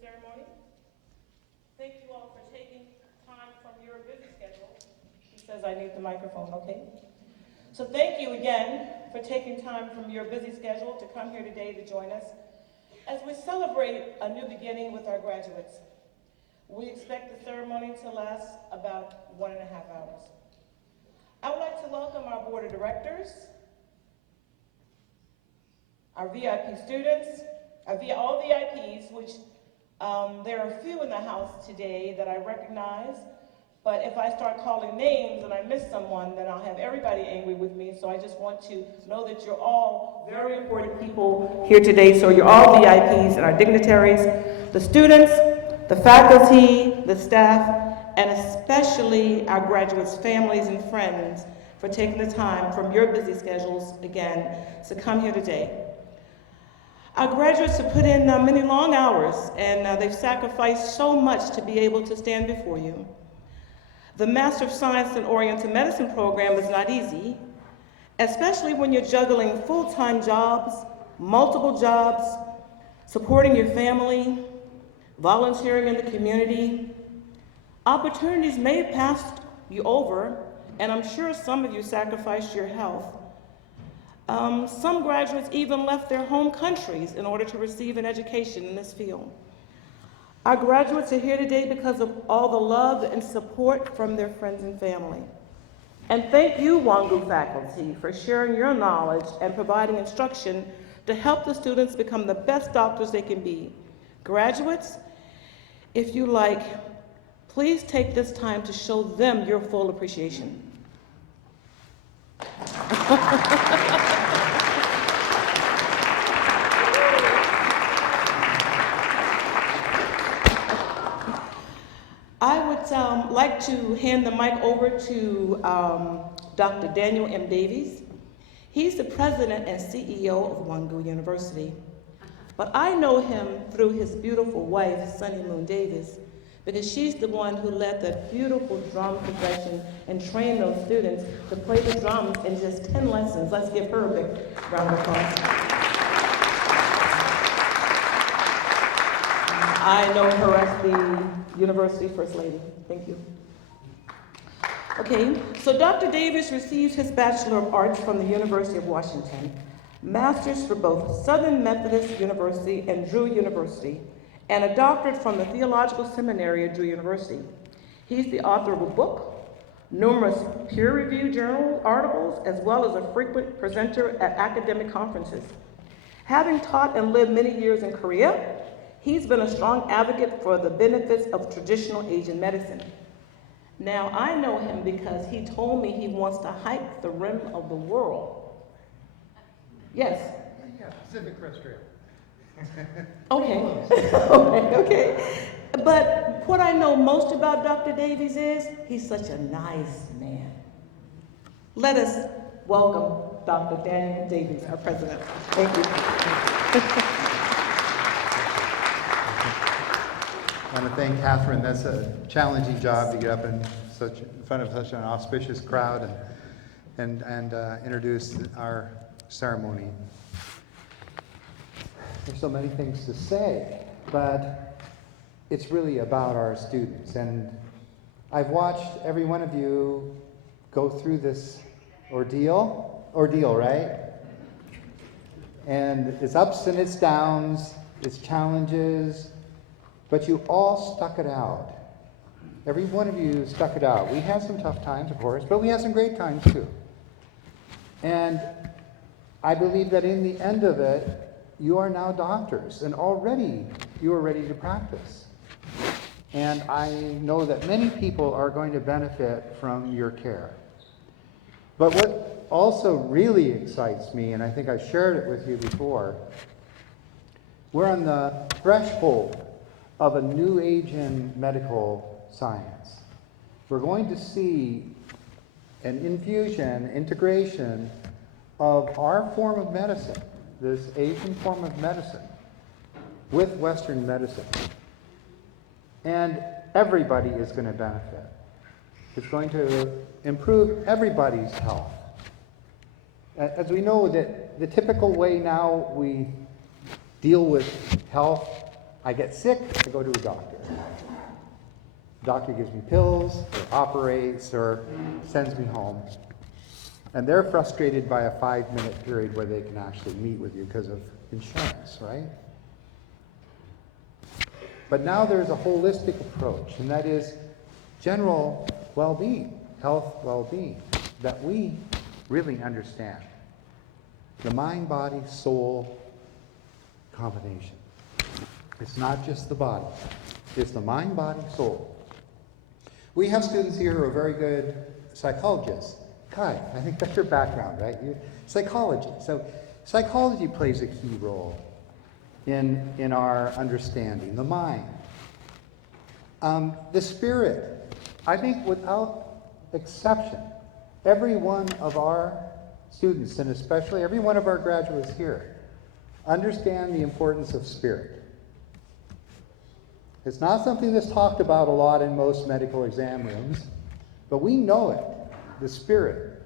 ceremony. Thank you all for taking time from your busy schedule. He says I need the microphone, okay? So thank you again for taking time from your busy schedule to come here today to join us as we celebrate a new beginning with our graduates. We expect the ceremony to last about 1.5 hours. I would like to welcome our board of directors, our VIP students, all VIPs, which there are a few in the house today that I recognize, but if I start calling names and I miss someone, then I'll have everybody angry with me, so I just want to know that you're all very important people here today, so you're all VIPs and our dignitaries, the students, the faculty, the staff, and especially our graduates' families and friends for taking the time from your busy schedules, again, to come here today. Our graduates have put in many long hours, and they've sacrificed so much to be able to stand before you. The Master of Science in Oriental Medicine program is not easy, especially when you're juggling full-time jobs, multiple jobs, supporting your family, volunteering in the community. Opportunities may have passed you over, and I'm sure some of you sacrificed your health. Some graduates even left their home countries in order to receive an education in this field. Our graduates are here today because of all the love and support from their friends and family. And thank you, Wongu faculty, for sharing your knowledge and providing instruction to help the students become the best doctors they can be. Graduates, if you like, please take this time to show them your full appreciation. I would like to hand the mic over to Dr. Daniel M. Davies. He's the president and CEO of Wongu University. But I know him through his beautiful wife, Sunny Moon Davis, because she's the one who led the beautiful drum progression and trained those students to play the drums in just 10 lessons. Let's give her a big round of applause. I know her as the University First Lady. Thank you. Okay, so Dr. Davis receives his Bachelor of Arts from the University of Washington, Master's for both Southern Methodist University and Drew University, and a doctorate from the Theological Seminary at Drew University. He's the author of a book, numerous peer-reviewed journal articles, as well as a frequent presenter at academic conferences. Having taught and lived many years in Korea, he's been a strong advocate for the benefits of traditional Asian medicine. Now, I know him because he told me he wants to hike the rim of the world. Yes? Yeah, Pacific Crest Trail. Okay. Okay. But what I know most about Dr. Davies is he's such a nice man. Let us welcome Dr. Daniel Davies, our president. Thank you. I want to thank Catherine. That's a challenging job to get up in front of such an auspicious crowd and introduce our ceremony. There's so many things to say, but it's really about our students. And I've watched every one of you go through this ordeal, right? And it's ups and it's downs, it's challenges, but you all stuck it out. Every one of you stuck it out. We had some tough times, of course, but we had some great times too. And I believe that in the end of it, you are now doctors, and already you are ready to practice. And I know that many people are going to benefit from your care. But what also really excites me, and I think I shared it with you before, we're on the threshold of a new age in medical science. We're going to see an infusion, integration of our form of medicine, this Asian form of medicine, with Western medicine. And everybody is going to benefit. It's going to improve everybody's health. As we know that the typical way now we deal with health, I get sick, I go to a doctor. Doctor gives me pills, or operates, or sends me home. And they're frustrated by a 5-minute period where they can actually meet with you because of insurance, right? But now there's a holistic approach, and that is general well-being, health well-being, that we really understand. The mind, body, soul combination. It's not just the body. It's the mind, body, soul. We have students here who are very good psychologists. Kai, I think that's your background, right? Psychology. So psychology plays a key role in our understanding. The mind. The spirit. I think without exception, every one of our students, and especially every one of our graduates here, understand the importance of spirit. It's not something that's talked about a lot in most medical exam rooms, but we know it. The spirit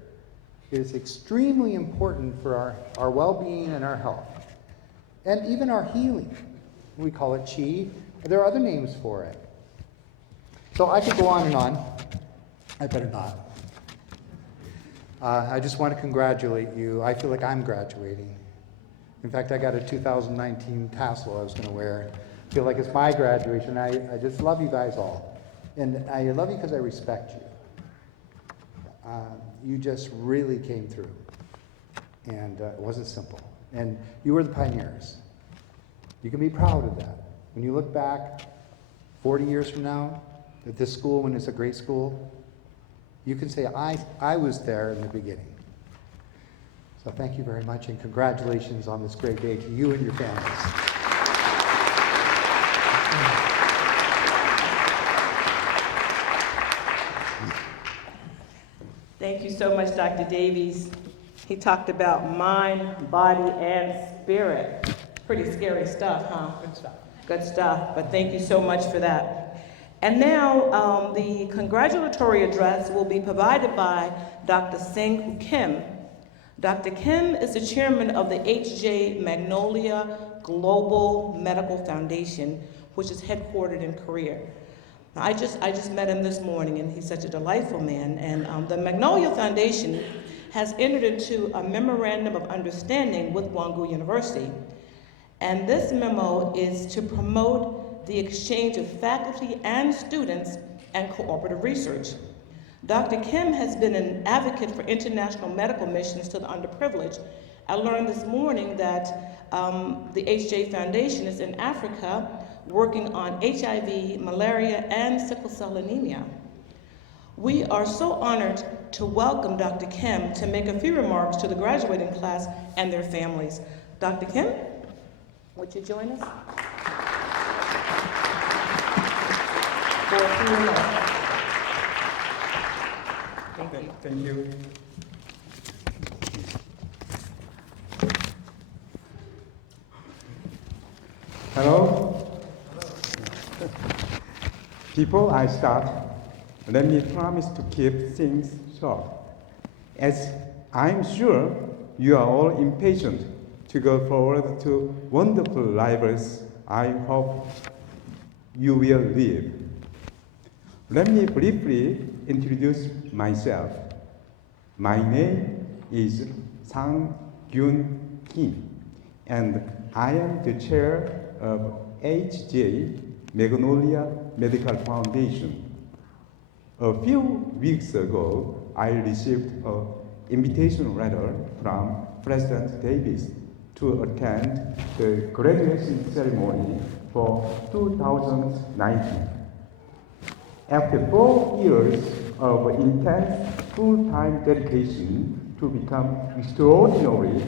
is extremely important for our well-being and our health, and even our healing. We call it chi. There are other names for it. So I could go on and on. I better not. I just want to congratulate you. I feel like I'm graduating. In fact, I got a 2019 tassel I was going to wear. I feel like it's my graduation. I just love you guys all. And I love you because I respect you. You just really came through. And it wasn't simple. And you were the pioneers. You can be proud of that. When you look back 40 years from now at this school, when it's a great school, you can say, I was there in the beginning. So thank you very much, and congratulations on this great day to you and your families. Thank you so much, Dr. Davies. He talked about mind, body, and spirit. Pretty scary stuff, huh? Good stuff. Good stuff, but thank you so much for that. And now the congratulatory address will be provided by Dr. Seng Kim. Dr. Kim is the chairman of the H.J. Magnolia Global Medical Foundation, which is headquartered in Korea. Now, I just met him this morning, and he's such a delightful man. And the Magnolia Foundation has entered into a memorandum of understanding with Wongu University. And this memo is to promote the exchange of faculty and students and cooperative research. Dr. Kim has been an advocate for international medical missions to the underprivileged. I learned this morning that the HJ Foundation is in Africa working on HIV, malaria, and sickle cell anemia. We are so honored to welcome Dr. Kim to make a few remarks to the graduating class and their families. Dr. Kim, would you join us? For a few remarks. Thank you. Hello. Before I start, let me promise to keep things short, as I'm sure you are all impatient to go forward to wonderful lives I hope you will live. Let me briefly introduce myself. My name is Sang Gyun Kim, and I am the chair of HJ Magnolia Medical Foundation. A few weeks ago, I received an invitation letter from President Davis to attend the graduation ceremony for 2019. After 4 years of intense full-time dedication to become extraordinary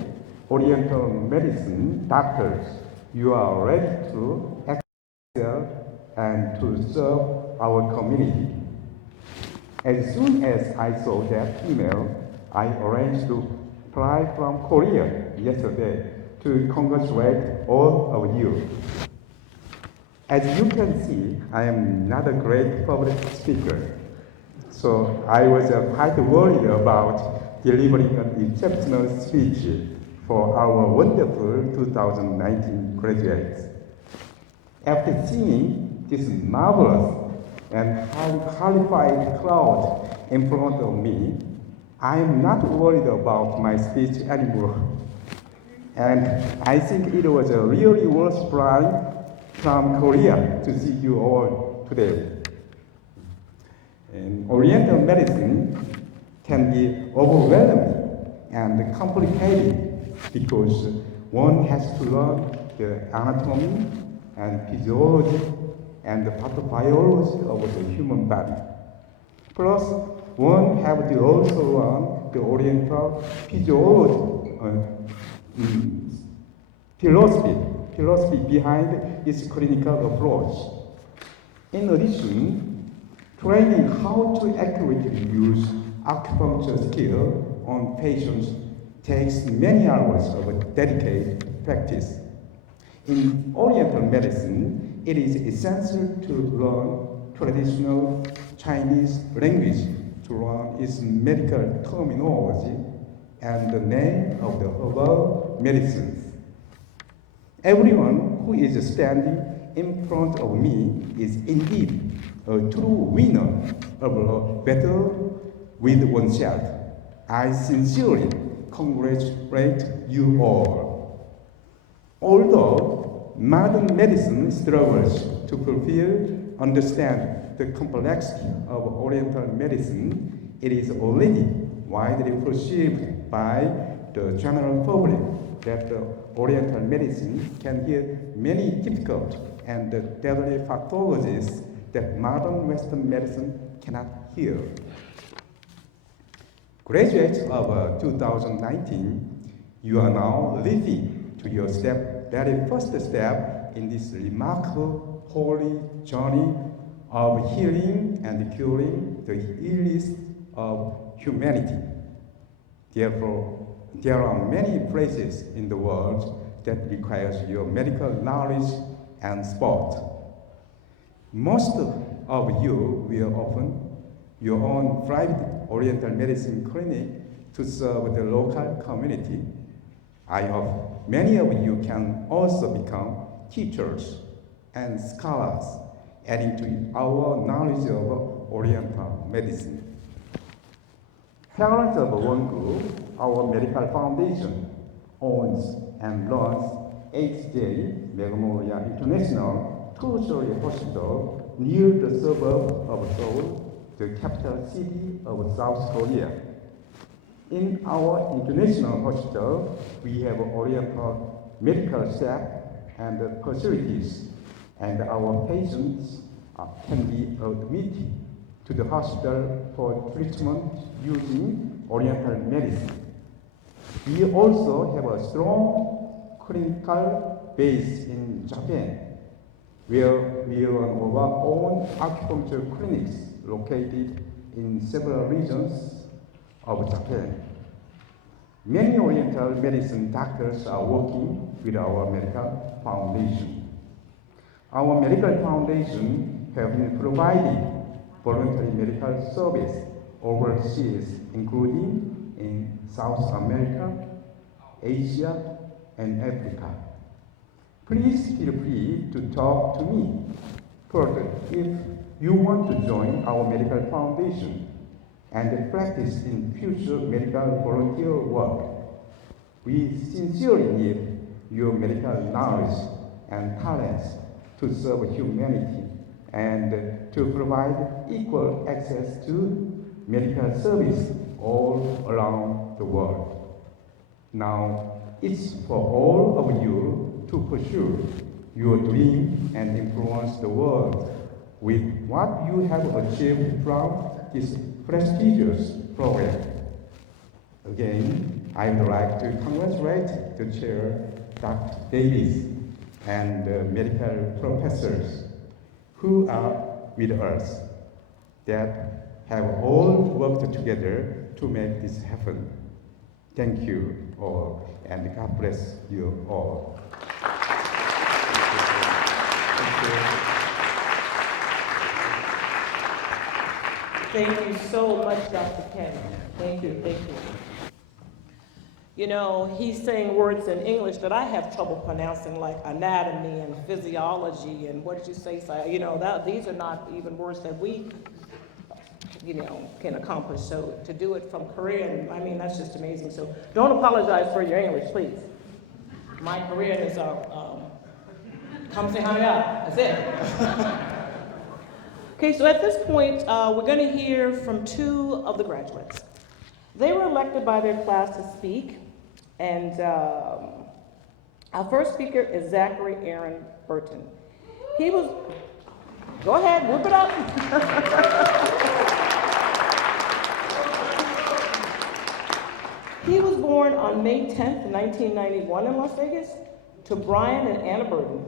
Oriental medicine doctors, you are ready to excel and to serve our community. As soon as I saw that email, I arranged to fly from Korea yesterday to congratulate all of you. As you can see, I am not a great public speaker, so I was quite worried about delivering an exceptional speech for our wonderful 2019 graduates. After seeing this marvelous and qualified crowd in front of me, I am not worried about my speech anymore. And I think it was a really worth flying from Korea to see you all today. And Oriental medicine can be overwhelming and complicated because one has to learn the anatomy and physiology and the pathobiology of the human body. Plus, one has to also learn the Oriental philosophy behind its clinical approach. In addition, training how to accurately use acupuncture skill on patients takes many hours of dedicated practice. In Oriental medicine, it is essential to learn traditional Chinese language to learn its medical terminology and the name of the herbal medicines. Everyone who is standing in front of me is indeed a true winner of a battle with oneself. I sincerely congratulate you all. Although modern medicine struggles to understand the complexity of Oriental medicine, it is already widely perceived by the general public that Oriental medicine can heal many difficult and deadly pathologies that modern Western medicine cannot heal. Graduates of 2019, you are now living to your very first step in this remarkable holy journey of healing and curing the ills of humanity. Therefore, there are many places in the world that requires your medical knowledge and support. Most of you will open your own private Oriental medicine clinic to serve the local community. I hope many of you can also become teachers and scholars, adding to our knowledge of Oriental medicine. Parents of Wongu, our medical foundation, owns and runs HJ Memorial International Tertiary Hospital near the suburb of Seoul, the capital city of South Korea. In our international hospital, we have Oriental medical staff and facilities, and our patients can be admitted to the hospital for treatment using Oriental medicine. We also have a strong clinical base in Japan, where we run our own acupuncture clinics located in several regions of Japan. Many Oriental medicine doctors are working with our medical foundation. Our medical foundation have been providing voluntary medical service overseas, including in South America, Asia, and Africa. Please feel free to talk to me further if you want to join our medical foundation and practice in future medical volunteer work. We sincerely need your medical knowledge and talents to serve humanity and to provide equal access to medical service all around the world. Now, it's for all of you to pursue your dream and influence the world with what you have achieved from this prestigious program. Again, I would like to congratulate the chair, Dr. Davis, and the medical professors who are with us that have all worked together to make this happen. Thank you all, and God bless you all. Thank you so much, Dr. Ken. Thank you, thank you. You know, he's saying words in English that I have trouble pronouncing, like anatomy and physiology and what did you say, Si? You know, these are not even words that we, you know, can accomplish. So to do it from Korean, I mean, that's just amazing. So don't apologize for your English, please. My Korean is, 감사합니다. That's it. Okay, so at this point, we're going to hear from two of the graduates. They were elected by their class to speak, and our first speaker is Zachary Aaron Burton. He was, go ahead, whoop it up. He was born on May 10th, 1991 in Las Vegas to Brian and Anna Burton.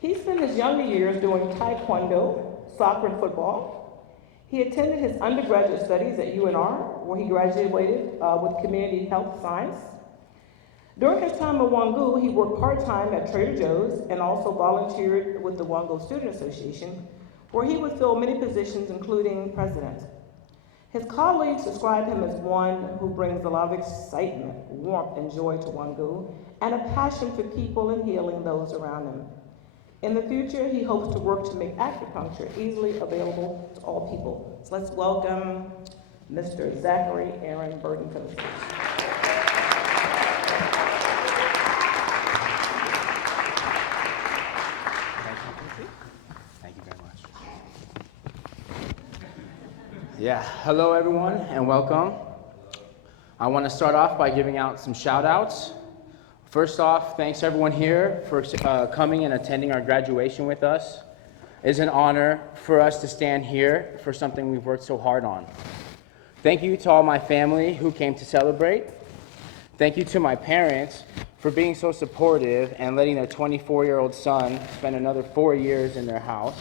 He spent his younger years doing taekwondo, soccer, and football. He attended his undergraduate studies at UNR, where he graduated with community health science. During his time at Wongu, he worked part-time at Trader Joe's and also volunteered with the Wongu Student Association, where he would fill many positions, including president. His colleagues describe him as one who brings a lot of excitement, warmth, and joy to Wongu, and a passion for people and healing those around him. In the future, he hopes to work to make acupuncture easily available to all people. So let's welcome Mr. Zachary Aaron Burton to the stage. Thank you very much. Yeah, hello everyone and welcome. I want to start off by giving out some shout outs. First off, thanks everyone here for coming and attending our graduation with us. It's an honor for us to stand here for something we've worked so hard on. Thank you to all my family who came to celebrate. Thank you to my parents for being so supportive and letting their 24-year-old son spend another 4 years in their house.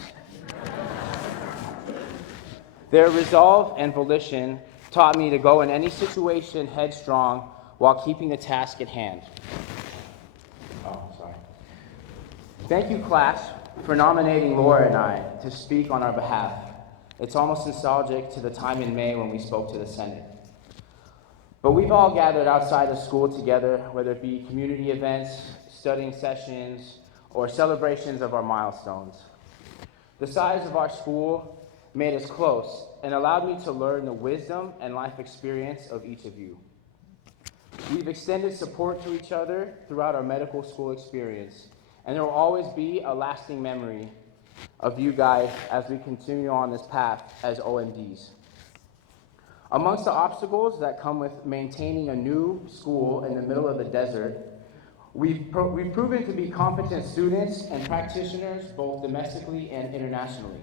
Their resolve and volition taught me to go in any situation headstrong while keeping the task at hand. Thank you, class, for nominating Laura and I to speak on our behalf. It's almost nostalgic to the time in May when we spoke to the Senate. But we've all gathered outside of school together, whether it be community events, studying sessions, or celebrations of our milestones. The size of our school made us close and allowed me to learn the wisdom and life experience of each of you. We've extended support to each other throughout our medical school experience, and there will always be a lasting memory of you guys as we continue on this path as OMDs. Amongst the obstacles that come with maintaining a new school in the middle of the desert, we've proven to be competent students and practitioners both domestically and internationally.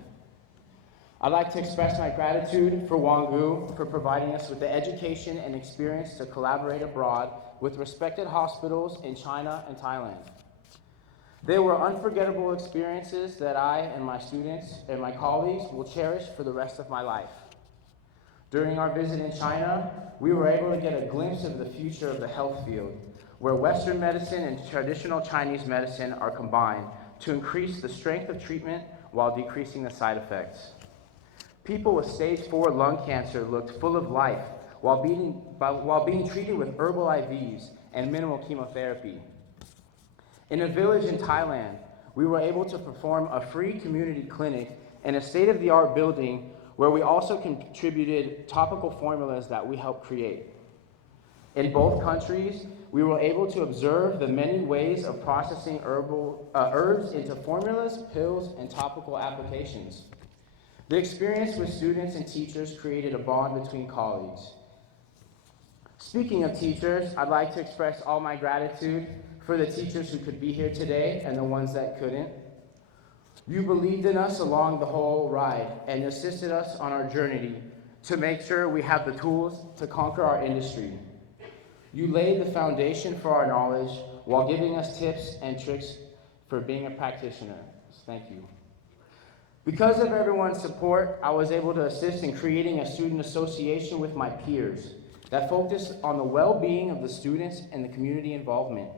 I'd like to express my gratitude for Wongu for providing us with the education and experience to collaborate abroad with respected hospitals in China and Thailand. They were unforgettable experiences that I and my students and my colleagues will cherish for the rest of my life. During our visit in China, we were able to get a glimpse of the future of the health field, where Western medicine and traditional Chinese medicine are combined to increase the strength of treatment while decreasing the side effects. People with stage 4 lung cancer looked full of life while being treated with herbal IVs and minimal chemotherapy. In a village in Thailand, we were able to perform a free community clinic in a state-of-the-art building where we also contributed topical formulas that we helped create. In both countries, we were able to observe the many ways of processing herbs into formulas, pills, and topical applications. The experience with students and teachers created a bond between colleagues. Speaking of teachers, I'd like to express all my gratitude for the teachers who could be here today and the ones that couldn't. You believed in us along the whole ride and assisted us on our journey to make sure we have the tools to conquer our industry. You laid the foundation for our knowledge while giving us tips and tricks for being a practitioner. Thank you. Because of everyone's support, I was able to assist in creating a student association with my peers that focused on the well-being of the students and the community involvement.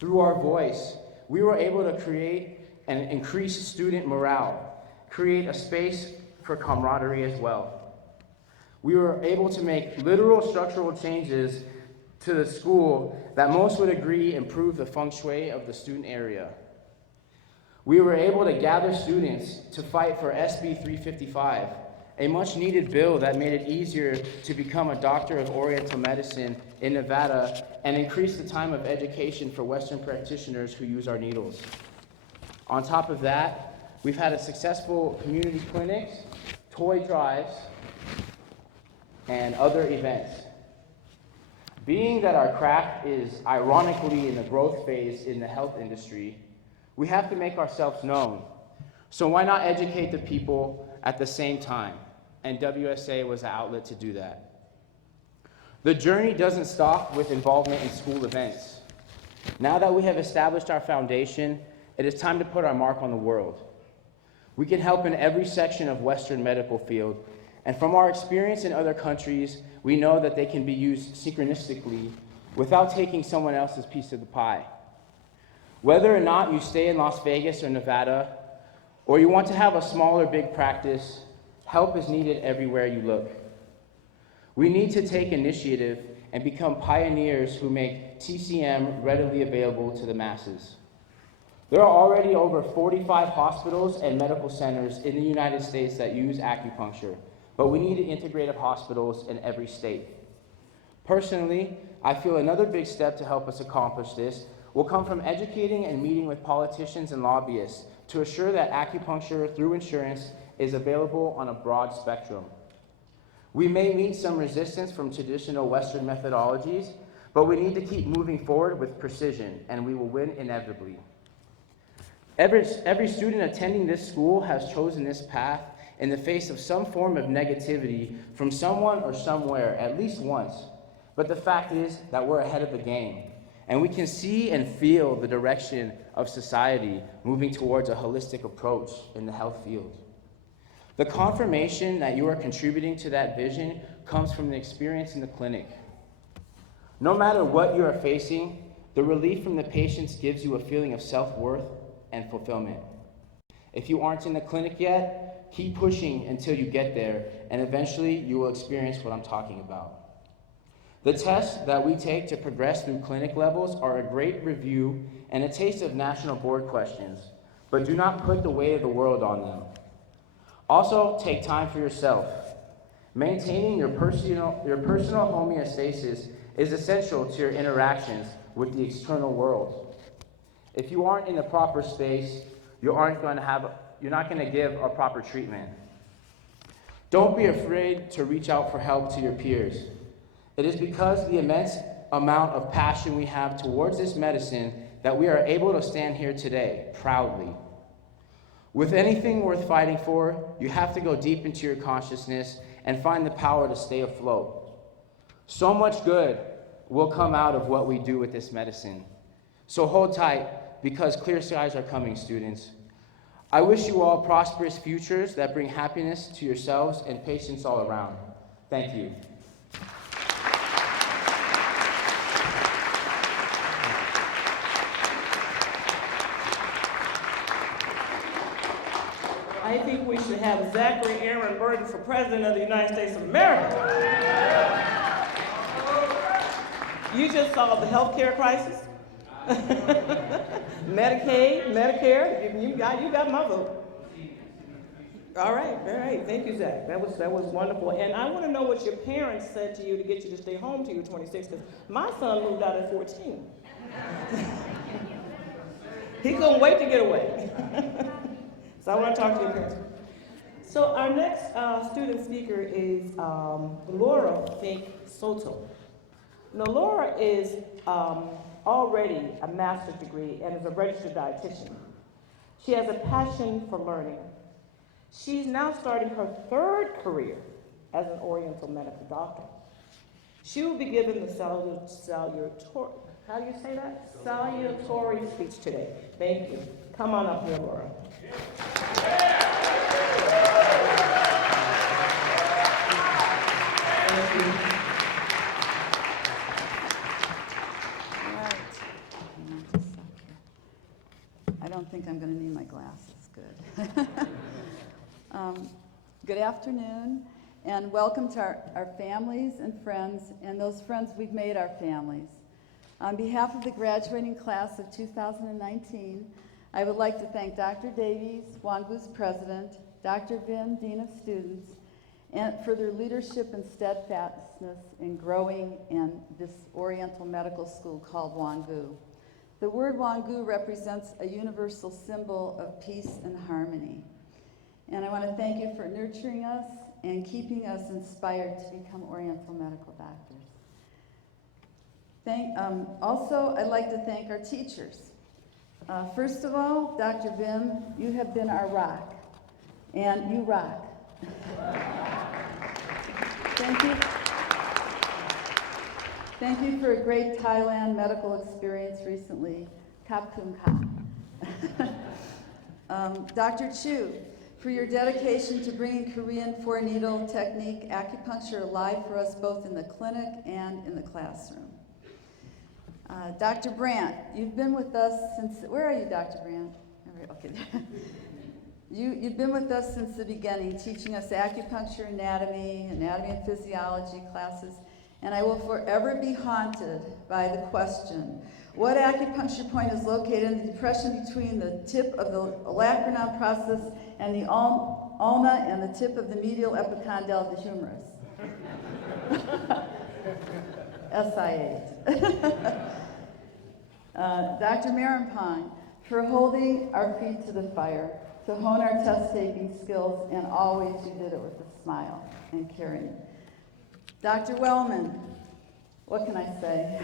Through our voice, we were able to create and increase student morale, create a space for camaraderie as well. We were able to make literal structural changes to the school that most would agree improved the feng shui of the student area. We were able to gather students to fight for SB 355, a much needed bill that made it easier to become a doctor of Oriental medicine in Nevada and increase the time of education for Western practitioners who use our needles. On top of that, we've had a successful community clinics, toy drives, and other events. Being that our craft is ironically in the growth phase in the health industry, we have to make ourselves known. So why not educate the people at the same time? And WSA was the outlet to do that. The journey doesn't stop with involvement in school events. Now that we have established our foundation, it is time to put our mark on the world. We can help in every section of Western medical field, and from our experience in other countries, we know that they can be used synchronistically without taking someone else's piece of the pie. Whether or not you stay in Las Vegas or Nevada, or you want to have a small or big practice, help is needed everywhere you look. We need to take initiative and become pioneers who make TCM readily available to the masses. There are already over 45 hospitals and medical centers in the United States that use acupuncture, but we need integrative hospitals in every state. Personally, I feel another big step to help us accomplish this will come from educating and meeting with politicians and lobbyists to assure that acupuncture through insurance is available on a broad spectrum. We may meet some resistance from traditional Western methodologies, but we need to keep moving forward with precision, and we will win inevitably. Every student attending this school has chosen this path in the face of some form of negativity from someone or somewhere at least once. But the fact is that we're ahead of the game, and we can see and feel the direction of society moving towards a holistic approach in the health field. The confirmation that you are contributing to that vision comes from the experience in the clinic. No matter what you are facing, the relief from the patients gives you a feeling of self-worth and fulfillment. If you aren't in the clinic yet, keep pushing until you get there, and eventually you will experience what I'm talking about. The tests that we take to progress through clinic levels are a great review and a taste of national board questions, but do not put the weight of the world on them. Also, take time for yourself. Maintaining your personal homeostasis is essential to your interactions with the external world. If you aren't in the proper space, you're not going to give a proper treatment. Don't be afraid to reach out for help to your peers. It is because the immense amount of passion we have towards this medicine that we are able to stand here today, proudly. With anything worth fighting for, you have to go deep into your consciousness and find the power to stay afloat. So much good will come out of what we do with this medicine. So hold tight, because clear skies are coming, students. I wish you all prosperous futures that bring happiness to yourselves and patients all around. Thank you. I think we should have Zachary Aaron Burton for President of the United States of America. You just solved the healthcare crisis. Medicaid, Medicare, you got my vote. All right, thank you, Zach. That was wonderful. And I want to know what your parents said to you to get you to stay home till you were 26, because my son moved out at 14. He couldn't wait to get away. So I want to talk to your parents. So our next student speaker is Laura Fink-Soto. Now, Laura is already a master's degree and is a registered dietitian. She has a passion for learning. She's now starting her third career as an Oriental medical doctor. She will be given the salutatory, how do you say that? Salutatory speech today. Thank you. Come on up here, Laura. Thank you. I don't think I'm going to need my glasses. Good. Good afternoon, and welcome to our families and friends, and those friends we've made our families. On behalf of the graduating class of 2019, I would like to thank Dr. Davies, Wongu's president, Dr. Vin, dean of students, and for their leadership and steadfastness in growing in this Oriental medical school called Wongu. The word Wongu represents a universal symbol of peace and harmony. And I want to thank you for nurturing us and keeping us inspired to become Oriental medical doctors. Also, I'd like to thank our teachers. First of all, Dr. Vim, you have been our rock, and you rock. Thank you. Thank you for a great Thailand medical experience recently. Kap Kun Ka. Dr. Chu, for your dedication to bringing Korean four-needle technique acupuncture alive for us both in the clinic and in the classroom. Dr. Brandt, you've been with us since, where are you, Dr. Brandt? Okay. You've been with us since the beginning, teaching us acupuncture, anatomy and physiology classes, and I will forever be haunted by the question, what acupuncture point is located in the depression between the tip of the olecranon process and the ulna and the tip of the medial epicondyle of the humerus? SI8. Dr. Marimpong, for holding our feet to the fire, to hone our test-taking skills, and always you did it with a smile and caring. Dr. Wellman, what can I say?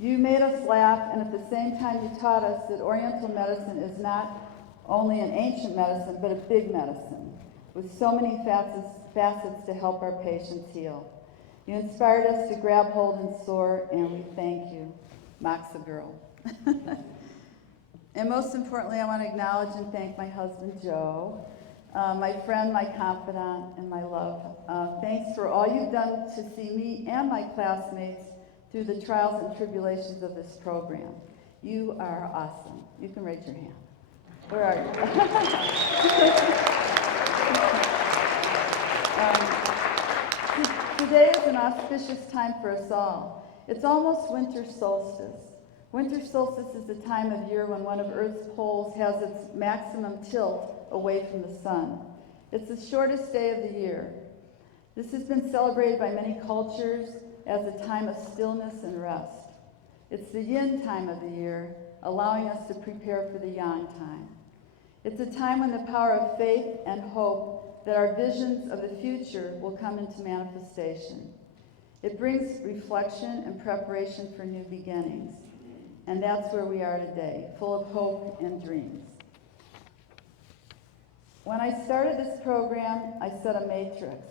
You made us laugh, and at the same time you taught us that Oriental medicine is not only an ancient medicine, but a big medicine, with so many facets to help our patients heal. You inspired us to grab hold and soar, and we thank you, Moxa girl. And most importantly, I want to acknowledge and thank my husband, Joe, my friend, my confidant, and my love. Thanks for all you've done to see me and my classmates through the trials and tribulations of this program. You are awesome. You can raise your hand. Where are you? Today is an auspicious time for us all. It's almost winter solstice. Winter solstice is the time of year when one of Earth's poles has its maximum tilt away from the sun. It's the shortest day of the year. This has been celebrated by many cultures as a time of stillness and rest. It's the yin time of the year, allowing us to prepare for the yang time. It's a time when the power of faith and hope that our visions of the future will come into manifestation. It brings reflection and preparation for new beginnings. And that's where we are today, full of hope and dreams. When I started this program, I set a matrix.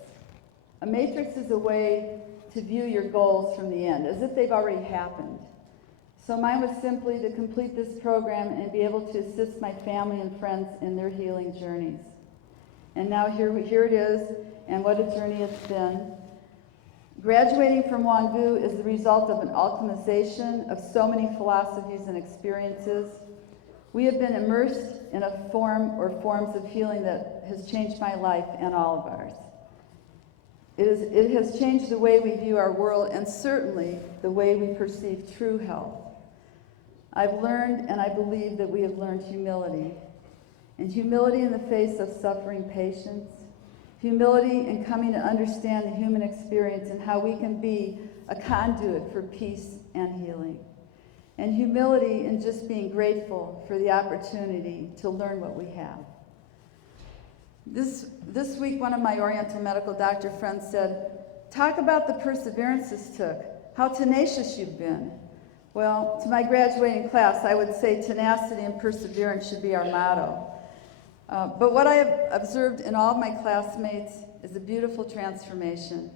A matrix is a way to view your goals from the end, as if they've already happened. So mine was simply to complete this program and be able to assist my family and friends in their healing journeys. And now here it is, and what a journey it's been. Graduating from Wongu is the result of an alchemization of so many philosophies and experiences. We have been immersed in a form or forms of healing that has changed my life and all of ours. It has changed the way we view our world and certainly the way we perceive true health. I've learned and I believe that we have learned humility. And humility in the face of suffering patients. Humility in coming to understand the human experience and how we can be a conduit for peace and healing. And humility in just being grateful for the opportunity to learn what we have. This week, one of my Oriental medical doctor friends said, talk about the perseverance this took, how tenacious you've been. Well, to my graduating class, I would say tenacity and perseverance should be our motto. But what I have observed in all of my classmates is a beautiful transformation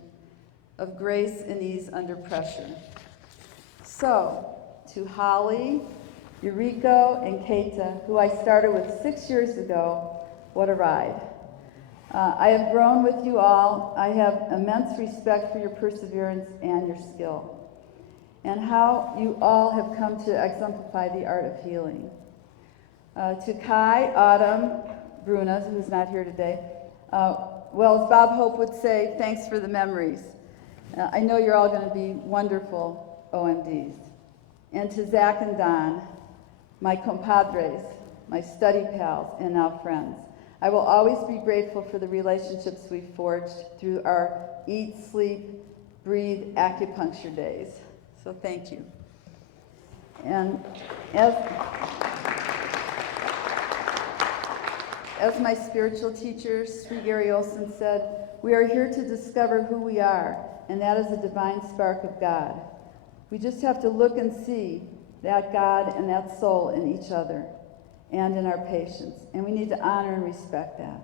of grace and ease under pressure. So, to Holly, Eureka, and Keita, who I started with 6 years ago, what a ride. I have grown with you all. I have immense respect for your perseverance and your skill, and how you all have come to exemplify the art of healing. To Kai, Autumn, Bruna, who's not here today, Well, as Bob Hope would say, thanks for the memories. I know you're all going to be wonderful OMDs. And to Zach and Don, my compadres, my study pals, and now friends, I will always be grateful for the relationships we've forged through our eat, sleep, breathe acupuncture days. So thank you. And as my spiritual teacher, Sri Gary Olson, said, we are here to discover who we are, and that is a divine spark of God. We just have to look and see that God and that soul in each other and in our patients, and we need to honor and respect that.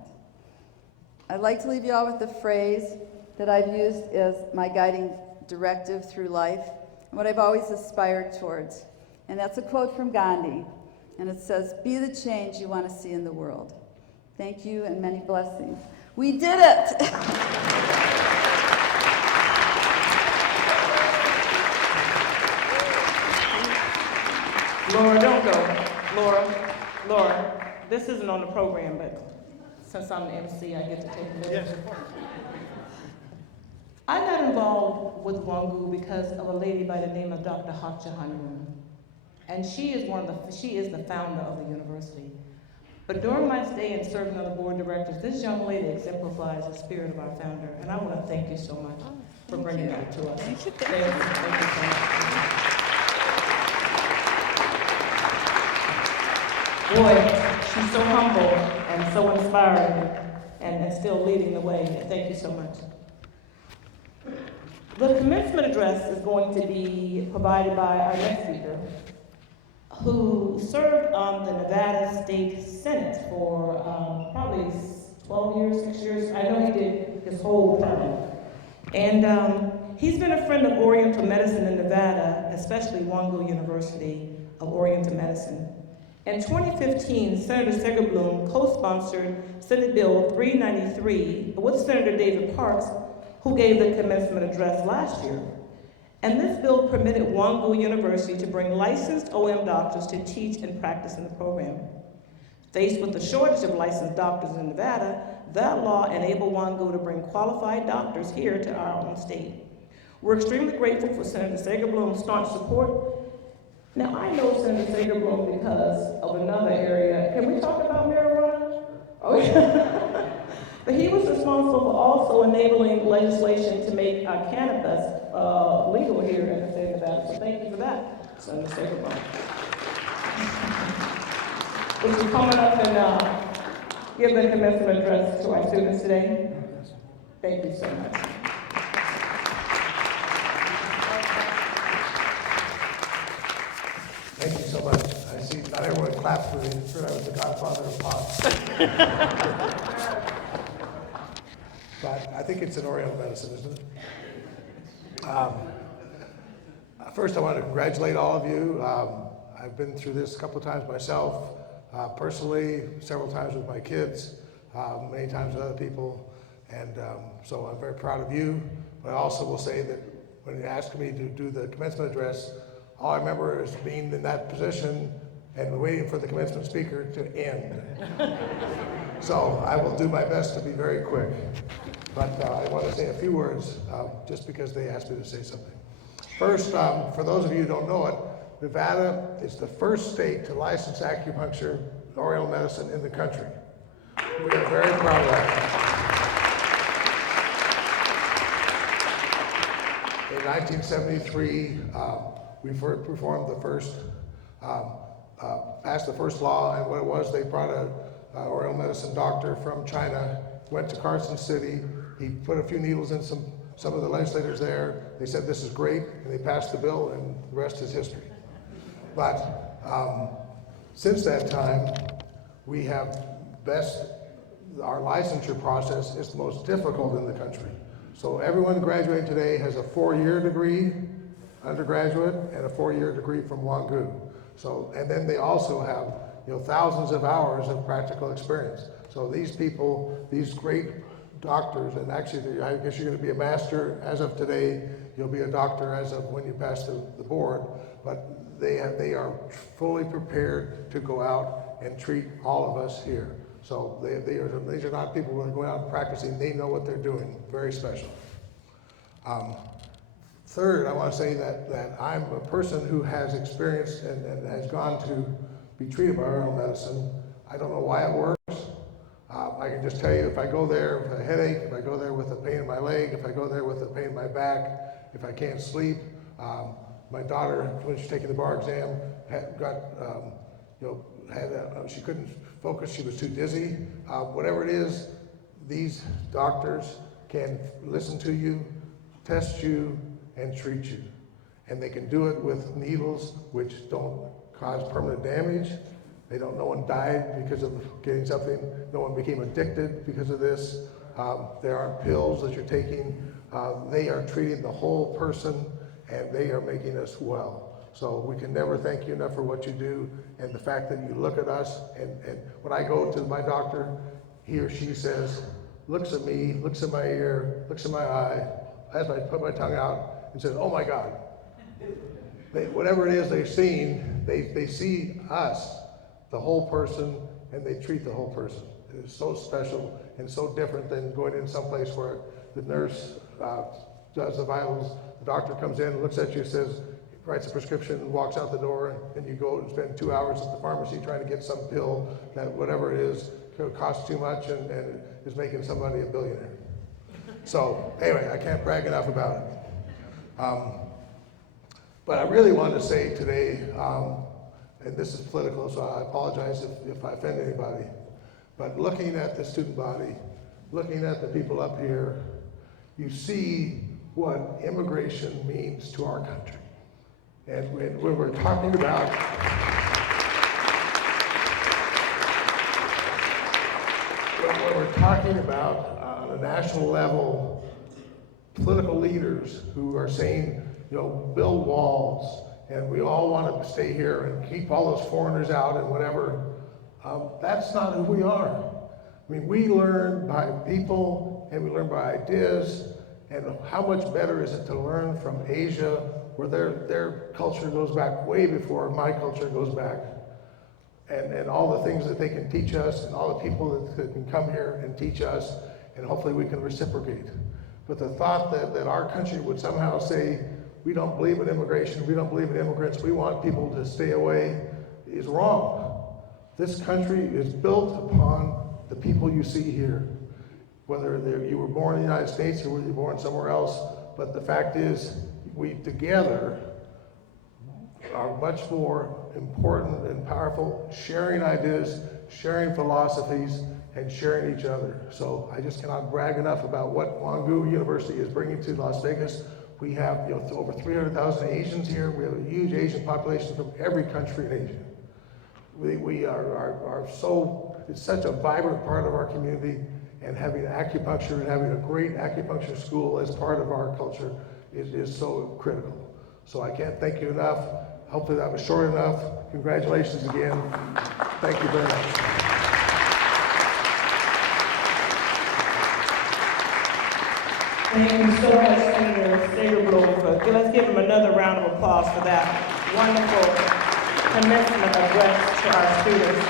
I'd like to leave you all with a phrase that I've used as my guiding directive through life, and what I've always aspired towards. And that's a quote from Gandhi, and it says, be the change you want to see in the world. Thank you and many blessings. We did it! Laura, don't go. Laura, this isn't on the program, but since I'm the MC, I get to take a minute. Yes, of course. I got involved with Wongu because of a lady by the name of Dr. Hakcha Hanun. And she is the founder of the university. But during my stay and serving on the board of directors, this young lady exemplifies the spirit of our founder. And I want to thank you so much for bringing that to us. Thank you. Thank you so much. Boy, she's so humble and so inspiring and still leading the way. Thank you so much. The commencement address is going to be provided by our next speaker, who served on the Nevada State Senate for probably 12 years, 6 years. I know he did his whole term. And he's been a friend of Oriental medicine in Nevada, especially Wongu University of Oriental Medicine. In 2015, Senator Segerblum co-sponsored Senate Bill 393 with Senator David Parks, who gave the commencement address last year. And this bill permitted Wongu University to bring licensed OM doctors to teach and practice in the program. Faced with the shortage of licensed doctors in Nevada, that law enabled Wongu to bring qualified doctors here to our own state. We're extremely grateful for Senator Segerblum's staunch support. Now, I know Senator Segerblum because of another area. Can we talk about marijuana? Oh, yeah. But he was responsible for also enabling legislation to make cannabis legal here in the state of Nevada. So thank you for that, Senator Segerblum. Would you come up and give the commencement address to our students today? Thank you so much. Thank you so much. I see not everyone clapped for me. I'm sure I was the godfather of pot. But I think it's an Oriental medicine, isn't it? First, I want to congratulate all of you. I've been through this a couple of times myself, personally, several times with my kids, many times with other people. And so I'm very proud of you. But I also will say that when you asked me to do the commencement address, all I remember is being in that position and waiting for the commencement speaker to end. So I will do my best to be very quick. But I want to say a few words just because they asked me to say something. First, for those of you who don't know it, Nevada is the first state to license acupuncture and Oriental medicine in the country. We are very proud of that. In 1973, we performed the first, passed the first law, and what it was, they brought a Oriental medicine doctor from China, went to Carson City, he put a few needles in some of the legislators there, they said this is great, and they passed the bill, and the rest is history. But since that time, we have our licensure process is the most difficult in the country. So everyone graduating today has a 4-year degree, undergraduate, and a 4-year degree from Wongu. So, and then they also have, thousands of hours of practical experience. So these people, these great doctors, and actually, I guess you're going to be a master as of today. You'll be a doctor as of when you pass the board. But they are fully prepared to go out and treat all of us here. So these are not people who are going out and practicing. They know what they're doing. Very special. Third, I want to say that I'm a person who has experienced and has gone to be treated by Oriental medicine. I don't know why it works. I can just tell you, if I go there with a headache, if I go there with a pain in my leg, if I go there with a pain in my back, if I can't sleep, my daughter, when she's taking the bar exam, she couldn't focus, she was too dizzy. Whatever it is, these doctors can listen to you, test you, and treat you. And they can do it with needles which don't cause permanent damage. No one died because of getting something. No one became addicted because of this. There aren't pills that you're taking. They are treating the whole person, and they are making us well. So we can never thank you enough for what you do, and the fact that you look at us, and when I go to my doctor, he or she says, looks at me, looks at my ear, looks at my eye, as I put my tongue out, and says, oh my God. Whatever it is they're seeing, they see us, the whole person, and they treat the whole person. It is so special and so different than going in someplace where the nurse does the vitals, the doctor comes in, looks at you, says, writes a prescription, and walks out the door, and you go and spend 2 hours at the pharmacy trying to get some pill that, whatever it is, costs too much and is making somebody a billionaire. So anyway, I can't brag enough about it. But I really wanted to say today, and this is political, so I apologize if I offend anybody, but looking at the student body, looking at the people up here, you see what immigration means to our country. And when we're talking about on a national level, political leaders who are saying, build walls, and we all want to stay here and keep all those foreigners out and whatever, that's not who we are. I mean, we learn by people and we learn by ideas, and how much better is it to learn from Asia, where their culture goes back way before my culture goes back, and all the things that they can teach us, and all the people that can come here and teach us, and hopefully we can reciprocate. But the thought that our country would somehow say, we don't believe in immigration, we don't believe in immigrants, we want people to stay away, is wrong. This country is built upon the people you see here. Whether you were born in the United States or whether you're born somewhere else, but the fact is, we together are much more important and powerful, sharing ideas, sharing philosophies, and sharing each other. So I just cannot brag enough about what Wongu University is bringing to Las Vegas. We have over 300,000 Asians here. We have a huge Asian population from every country in Asia. We are so, it's such a vibrant part of our community, and having acupuncture and having a great acupuncture school as part of our culture is so critical. So I can't thank you enough. Hopefully that was short enough. Congratulations again. Thank you very much. Thank you so much, Senator Bloom. Let's give him another round of applause for that wonderful commencement address to our students,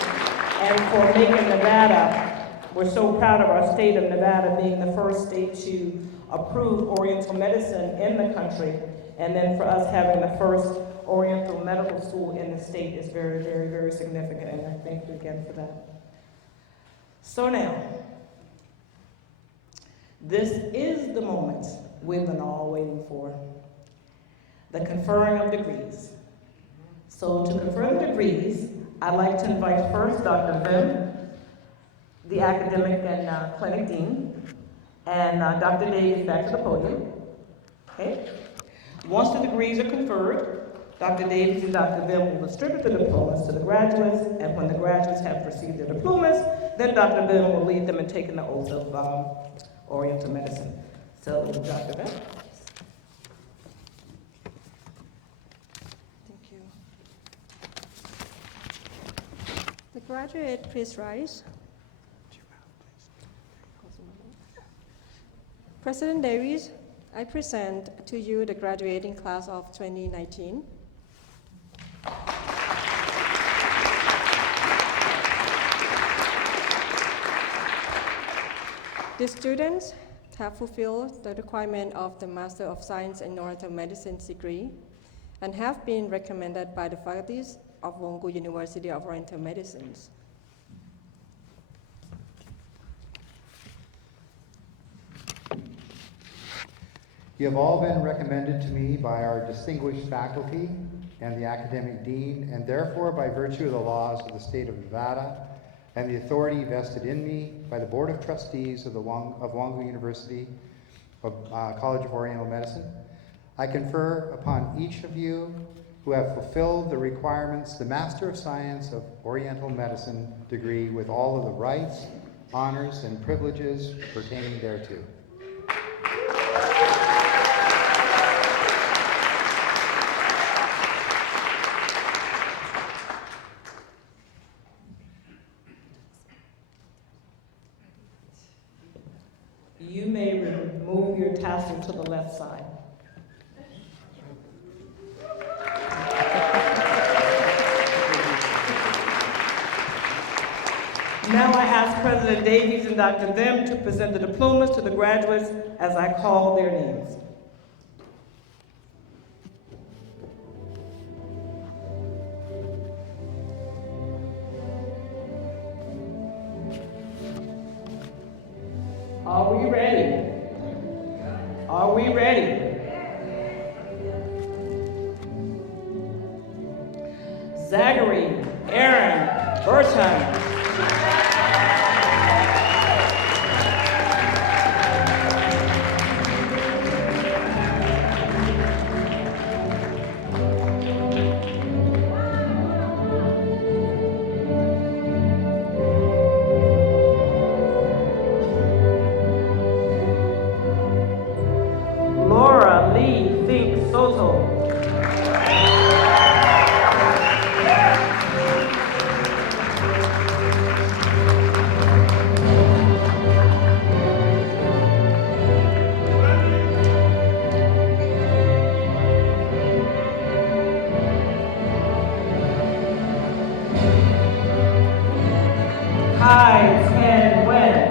and for making Nevada. We're so proud of our state of Nevada being the first state to approve Oriental medicine in the country, and then for us having the first Oriental medical school in the state is very, very, very significant, and I thank you again for that. So now, this is the moment we've been all waiting for, the conferring of degrees. So to confer the degrees, I'd like to invite first Dr. Vim, the academic and clinic dean, and Dr. Davies back to the podium. Okay. Once the degrees are conferred, Dr. Davies and Dr. Vim will distribute the diplomas to the graduates, and when the graduates have received their diplomas, then Dr. Vim will lead them in taking the oath of Oriental medicine. So, Dr. Vim. Thank you. The graduate, please rise. President Davies, I present to you the graduating class of 2019. The students have fulfilled the requirement of the Master of Science in Oriental Medicine degree and have been recommended by the faculties of Wongu University of Oriental Medicine. You have all been recommended to me by our distinguished faculty and the academic dean, and therefore by virtue of the laws of the state of Nevada and the authority vested in me by the Board of Trustees of Wongu University of College of Oriental Medicine, I confer upon each of you who have fulfilled the requirements the Master of Science of Oriental Medicine degree with all of the rights, honors, and privileges pertaining thereto. You may move your tassel to the left side. Now I ask President Davies and Dr. Them to present the diplomas to the graduates as I call their names. Are we ready? Are we ready? Zachary, Aaron, Burton. Fink-Soto. Hi, Ted Webb.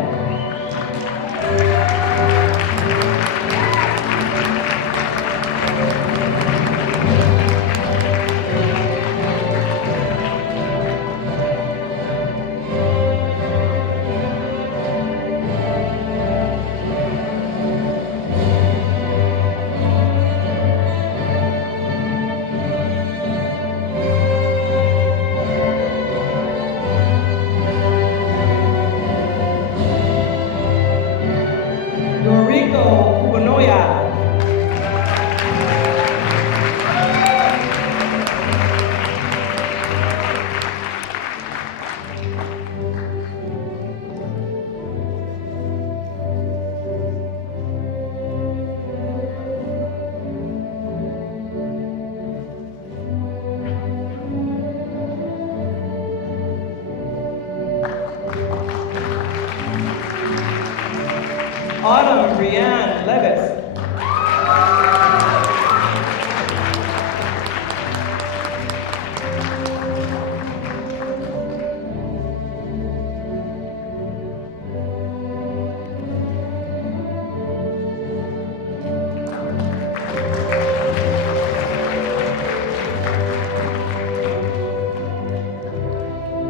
Autumn Brianne Levis.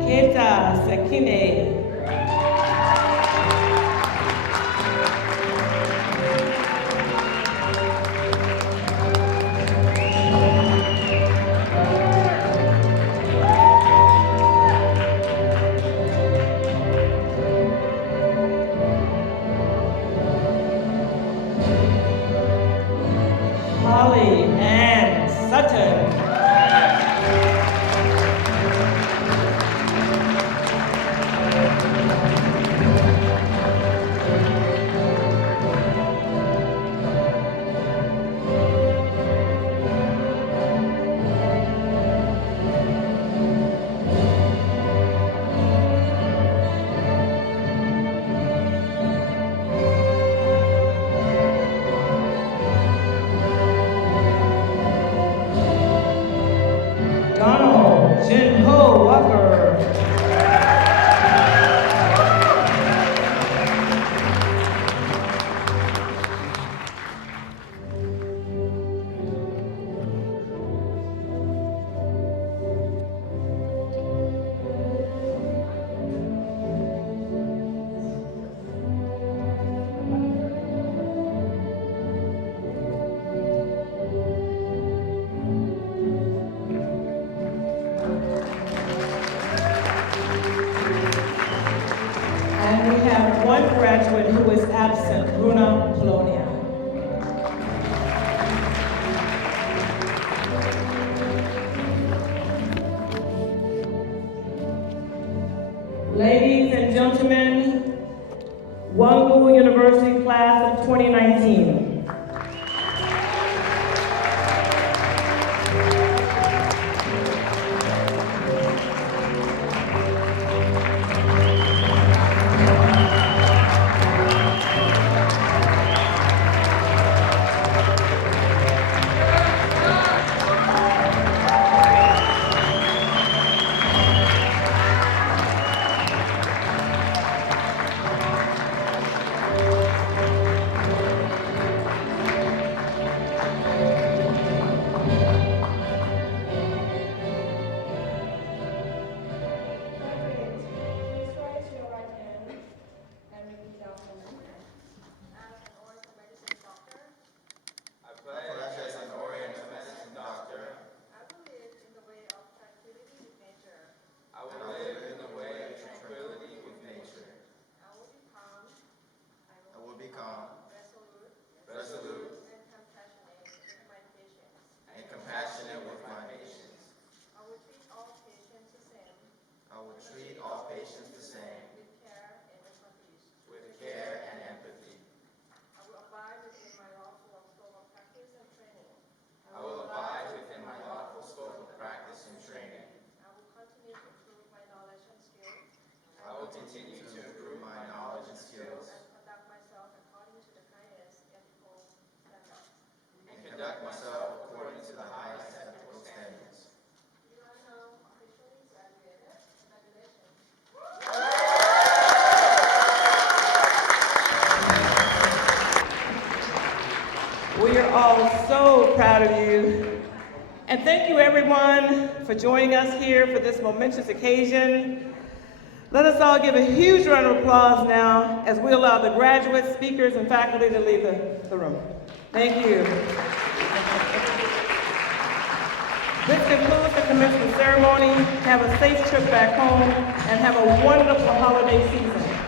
Keta Sekine. Holly Ann Sutton. And we have one graduate who is absent, Bruna Polonia. Ladies and gentlemen, Wongu University class of 2019. We are all so proud of you. And thank you everyone for joining us here for this momentous occasion. Let us all give a huge round of applause now as we allow the graduates, speakers, and faculty to leave the room. Thank you. This concludes the commencement ceremony. Have a safe trip back home and have a wonderful holiday season.